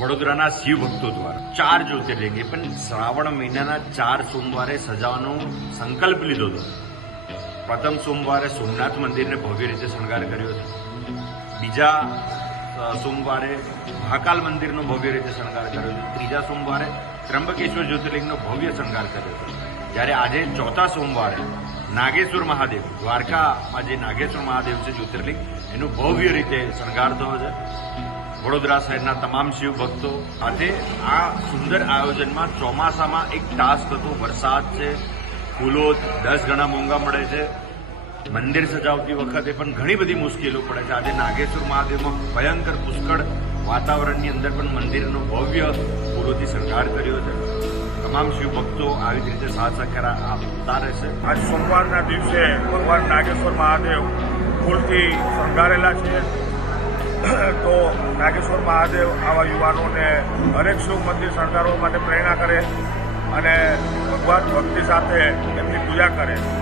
વડોદરાના શિવ ભક્તો દ્વારા 4 જ્યોતિર્લિંગ પણ શ્રાવણ મહિનાના 4 સોમવારે સજાવવાનો સંકલ્પ લીધો હતો. પ્રથમ સોમવારે સોમનાથ મંદિરને ભવ્ય રીતે શણગાર કર્યો છે. બીજા સોમવારે મહાકાલ મંદિરનો ભવ્ય રીતે શણગાર કર્યો છે. ત્રીજા સોમવારે ત્રંબકેશ્વર જ્યોતિર્લિંગનો ભવ્ય શણગાર કર્યો છે. જ્યારે આજે ચોથા સોમવારે નાગેશ્વર મહાદેવ, દ્વારકામાં જે નાગેશ્વર મહાદેવ છે જ્યોતિર્લિંગ, એનો ભવ્ય રીતે શણગાર થયો છે. વડોદરા શહેરના તમામ શિવ ભક્તો આજે આ સુંદર આયોજનમાં ચોમાસામાં એક ટાસ્ક હતો. વરસાદ છે, ફૂલો 10 ગણા મોંઘા મળે છે, મંદિર સજાવતી વખતે પણ ઘણી બધી મુશ્કેલીઓ પડે છે. આજે નાગેશ્વર મહાદેવમાં ભયંકર પુષ્કળ વાતાવરણની અંદર પણ મંદિરનો ભવ્ય ફૂલોથી શણગાર કર્યો છે. તમામ શિવ ભક્તો આવી જ રીતે સાથ સહકાર આપતા રહેશે. આજ સોમવારના દિવસે ભગવાન નાગેશ્વર મહાદેવ ફૂલથી શણગારેલા છે. તો નાગેશ્વર મહાદેવ આવા યુવાનોને હરેક શિવ મંદિર શણગારવા માટે પ્રેરણા કરે અને ભગવાન ભક્તિ સાથે એમની પૂજા કરે.